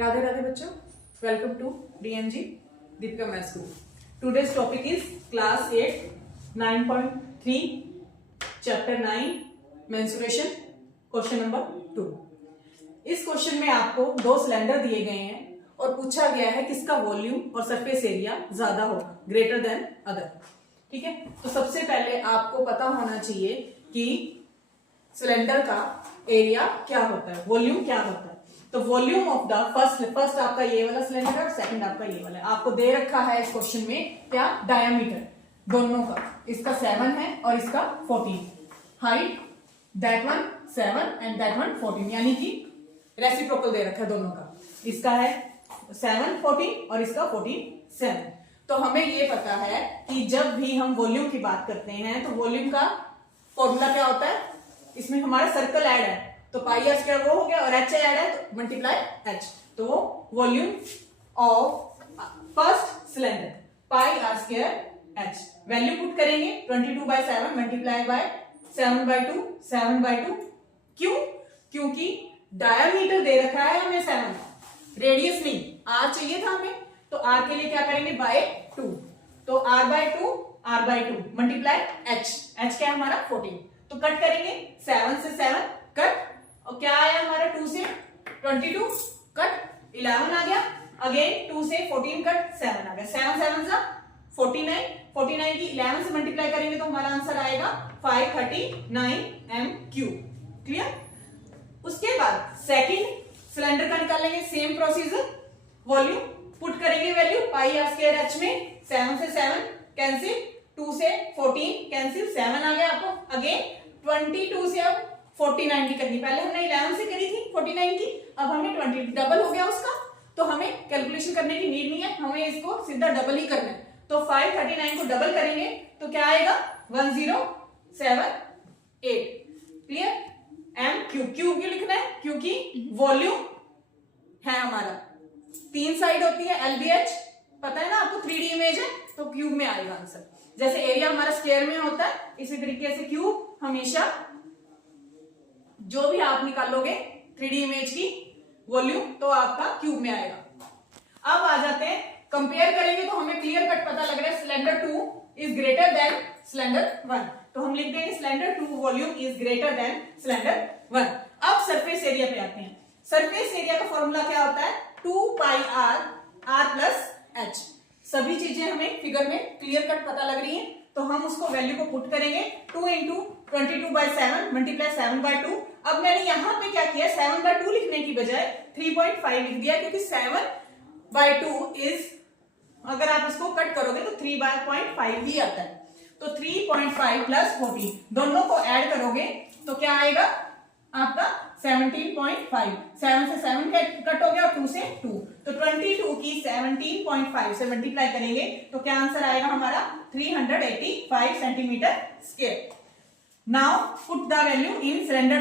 राधे राधे बच्चों, welcome to DMG Deepika math school. Today's topic is class 8 9.3 chapter 9 mensuration, question number 2। इस question में आपको दो सिलेंडर दिए गए हैं और पूछा गया है किसका वॉल्यूम और सरफेस एरिया ज्यादा होगा, ग्रेटर देन अदर। ठीक है, तो सबसे पहले आपको पता होना चाहिए कि सिलेंडर का एरिया क्या होता है, वॉल्यूम क्या होता है। तो वॉल्यूम ऑफ द फर्स्ट आपका ये वाला सिलेंडर है और सेकंड आपका ये वाला है। आपको दे रखा है इस क्वेश्चन में क्या, डायमीटर दोनों का, इसका 7 है और इसका 14, height that one 7 and that one 14, यानी कि रेसिप्रोकल दे रखा है दोनों का। इसका है 7 14 और इसका 14 7। तो हमें ये पता है कि जब भी हम वॉल्यूम की बात करते हैं तो वॉल्यूम का फॉर्मूला क्या होता है, इसमें हमारा सर्कल ऐड है तो पाई आर स्क्वायर वो हो गया और एच ऐड है तो मल्टीप्लाई एच, तो वो volume of first cylinder pi r square h. Value put करेंगे 22/7 मल्टीप्लाई बाय 7/2 7/2। क्यों? क्योंकि डायमीटर दे रखा है हमें 7, रेडियस नहीं, आर चाहिए था हमें, तो आर के लिए क्या करेंगे बाय 2, तो r/2 मल्टीप्लाई एच, एच क्या है हमारा 14, तो कट करेंगे 7 से 7 कट, और क्या आया हमारा 2 से 22 कट, 11 आ गया, अगेन 2 से 14 कट 7 आ गया, 7 7 जा 49, 49 की 11 से मल्टीप्लाई करेंगे तो हमारा आंसर आएगा 539 m³। क्लियर? उसके बाद सेकंड सिलेंडर का निकालेंगे, सेम प्रोसीजर, वॉल्यूम पुट करेंगे value pi r square h में, 7 से 7 कैंसिल, 2 से 14 कैंसिल, 7 आ गया आपको, अगेन 22 से अब 49 की करनी, पहले हमने 11 से करी थी 49 की, अब हमें 20 डबल हो गया उसका, तो हमें कैलकुलेशन करने की नीड नहीं है, हमें इसको सीधा डबल ही करना है। तो 539 को डबल करेंगे तो क्या आएगा 1078। क्लियर? m क्यूब, क्यूब क्यों लिखना है, क्योंकि वॉल्यूम है हमारा, 3 साइड होती है LBH, पता है ना आपको, 3D इमेज है तो क्यूब में आएगा आंसर। जैसे एरिया हमारा स्क्वायर में होता है, इसी तरीके से क्यूब हमेशा जो भी आप निकालोगे 3D इमेज की वॉल्यूम तो आपका क्यूब में आएगा। अब आ जाते हैं, कंपेयर करेंगे तो हमें क्लियर कट पता लग रहा है cylinder 2 is greater then cylinder 1, तो हम लिख देंगे cylinder 2 volume is greater then cylinder 1। अब सरफेस एरिया पे आते हैं। सरफेस एरिया का फॉर्मूला क्या होता है, 2 पाई आर आर प्लस एच। सभी चीजें हमें फिगर में क्लियर कट पता लग रही हैं, तो हम उसको वैल्यू को पुट करेंगे 2 इंटू 22/7 मल्टीप्लाई 7/2। अब मैंने यहां पे क्या किया, 7/2 लिखने की बजाय 3.5 लिख दिया, क्योंकि 7/2 इज, अगर आप इसको कट करोगे तो 3/5 ही आता है, तो 3.5 प्लस 14 दोनों को ऐड करोगे तो क्या आएगा आपका 17.5, 7 से 7 कट हो गया और 2 से 2, तो 22 की 17.5 से मल्टीप्लाई करेंगे तो क्या आंसर आएगा हमारा 385 centimetre square. Now put the value in cylinder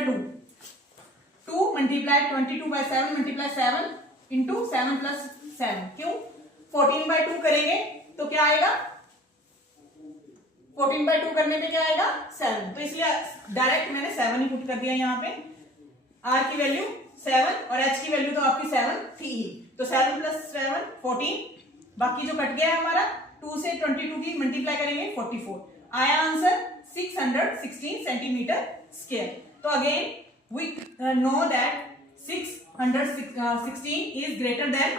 2 multiply 22/7 multiply 7 into 7 plus 7, क्यों 14/2 करेंगे तो क्या आएगा, 14/2 करने पे क्या आएगा 7, तो इसलिए डायरेक्ट मैंने 7 ही पुट कर दिया यहाँ पे। r की वैल्यू 7 और h की वैल्यू तो आपकी 7 थी ही, तो 7 प्लस 7 14, बाकी जो कट गया है हमारा 2 से 22 की मल्टीप्लाई करेंगे 44, आया आंसर 616 सेंटीमीटर स्क्वायर। तो again we know that 616 is greater than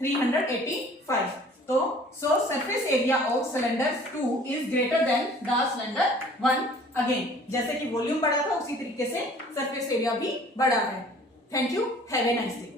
385, तो so surface area of cylinder 2 is greater than the cylinder 1। Again जैसे कि वॉल्यूम बढ़ा था उसी तरीके से सरफेस एरिया भी बढ़ा है। Thank you, have a nice day.